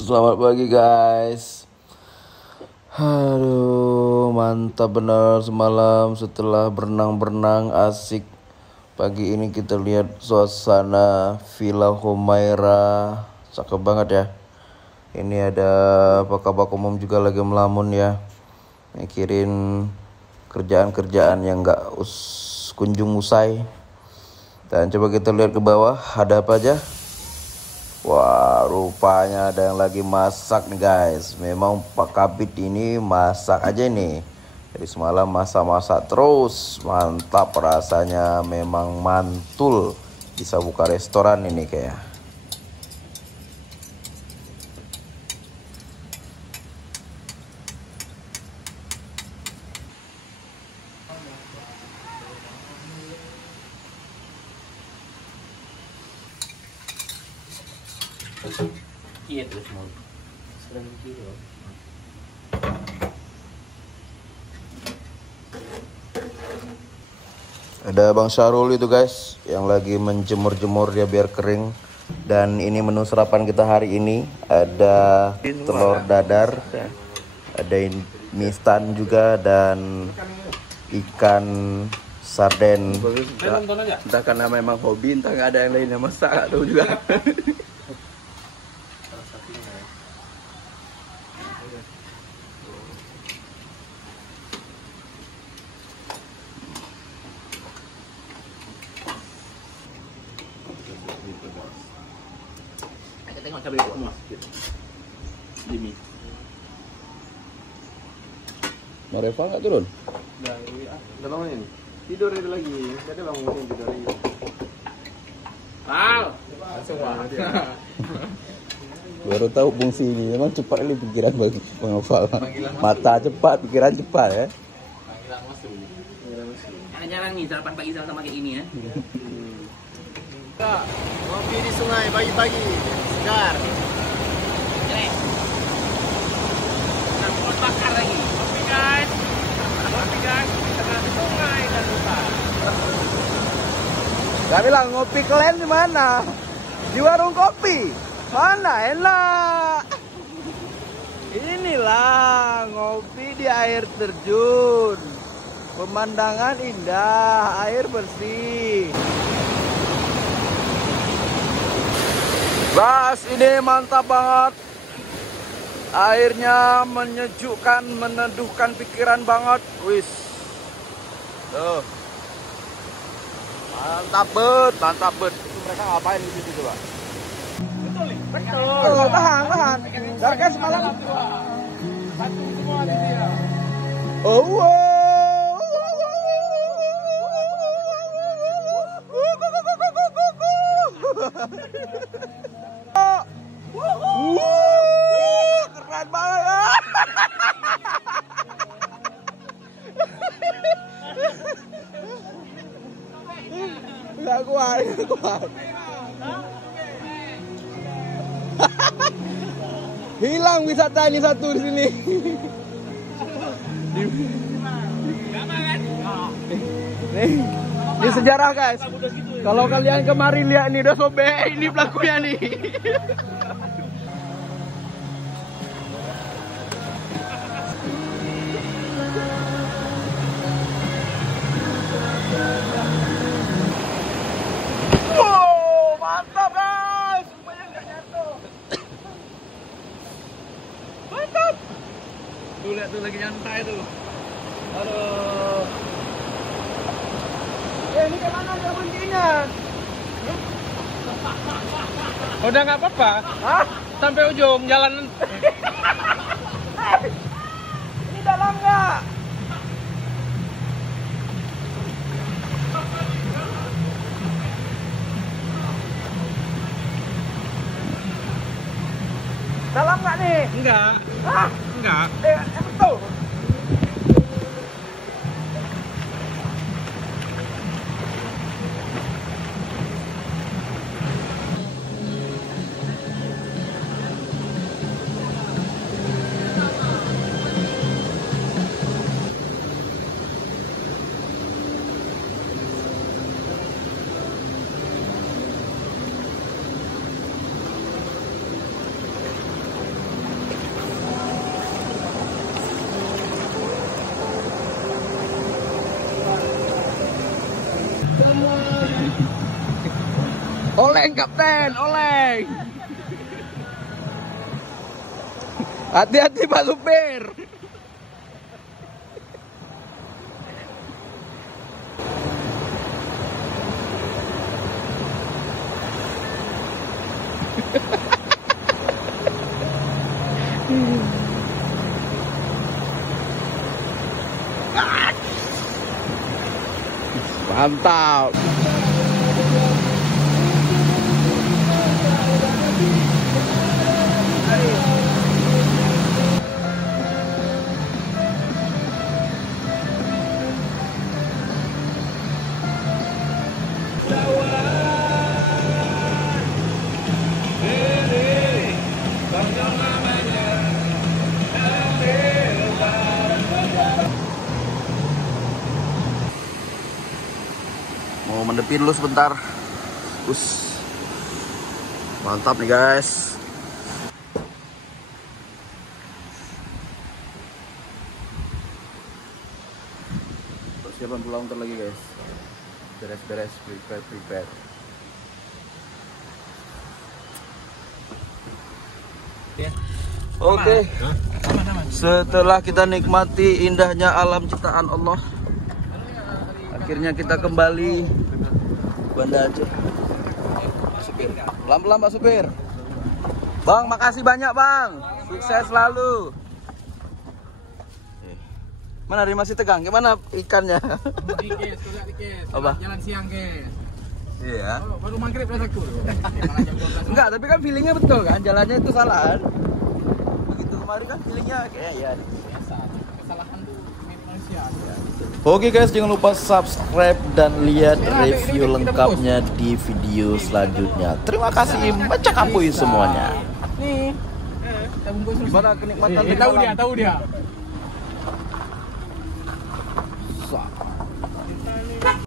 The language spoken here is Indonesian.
Selamat pagi guys. Aduh, mantap benar semalam setelah berenang-berenang asik. Pagi ini kita lihat suasana Villa Humaira. Cakep banget ya. Ini ada Pak Kabak Umum juga lagi melamun ya. Mikirin kerjaan-kerjaan yang gak kunjung usai. Dan coba kita lihat ke bawah, ada apa aja? Wah, rupanya ada yang lagi masak nih guys. Memang Pak Kabit ini masak aja nih. Dari semalam masak-masak terus. Mantap rasanya, memang mantul. Bisa buka restoran ini kayak. Iya terus mau sedang kilo. Ada Bang Syarul itu guys, yang lagi menjemur-jemur dia biar kering. Dan ini menu sarapan kita hari ini. Ada telur dadar, ada mie instan juga, dan ikan sarden. Entah karena memang hobi, entah nggak ada yang lain yang masak, nggak tahu juga. Kita tengok cabai buat mas. Demi. Noreva nggak turun? Udah bangun ini? Tidur itu lagi, ada bangun tidur lagi. Langsung Pak. Baru tahu fungsi ini, memang cepat kali pikiran bagi penghafal. Mata cepat, pikiran cepat ya. Jarang nih sarapan pagi sama kayak ini ya. Ngopi di sungai pagi-pagi, segar. Jelek. Nah, pot bakar lagi. Kopi guys. Di tengah sungai dan hutan. Gak bilang ngopi kalian di mana? Di warung kopi. Mana enak. Inilah ngopi di air terjun. Pemandangan indah, air bersih. Guys, ini mantap banget. Airnya menyejukkan, meneduhkan pikiran banget. Wis. Tuh. Mantap bet, mantap bet. Itu mereka ngapain di situ coba? Betul. Oh, tahan. Darknya semalam. Satu semua di sini. Oh, wow. Keren banget. Nggak kuat. Hilang wisata ini satu di sini. Ini sejarah guys. Kalau kalian kemarin lihat nih udah sobek, ini pelakunya nih. Wow, mantap guys. Supaya nggak jatuh. Mantap. Tuh lihat tuh lagi nyantai tuh. Aduh. Ini kemana dia berhentinya? Udah nggak apa-apa. Hah? Sampai ujung jalan. Ini dalam nggak? Dalam nggak nih? Enggak. Hah? Enggak. Betul. Oleng kapten, oleng. Hati-hati Pak supir. Mantap. Mau mendepi dulu sebentar. Mantap nih guys. Persiapan pulang ntar lagi guys. Beres-beres, prepare. Oke. Setelah kita nikmati indahnya alam ciptaan Allah, akhirnya kita kembali Banda Aceh. Supir, pelan-pelan Pak supir. Bang, makasih banyak Bang. Sukses selalu. Mana Ri masih tegang? Gimana ikannya? Dikit. Apa? Jalan siang guys. Iya. Baru maghrib udah sakit. Enggak, tapi kan feelingnya betul kan? Jalannya itu salah kan? Begitu kemarin kan feelingnya kayak ya. Biasa. Kesalahan tuh manusia. Oke guys, jangan lupa subscribe dan lihat review lengkapnya di video selanjutnya. Terima kasih, baca kapui semuanya. Nih. Kita bungkus. Gimana kenikmatan? Tahu dia. Sa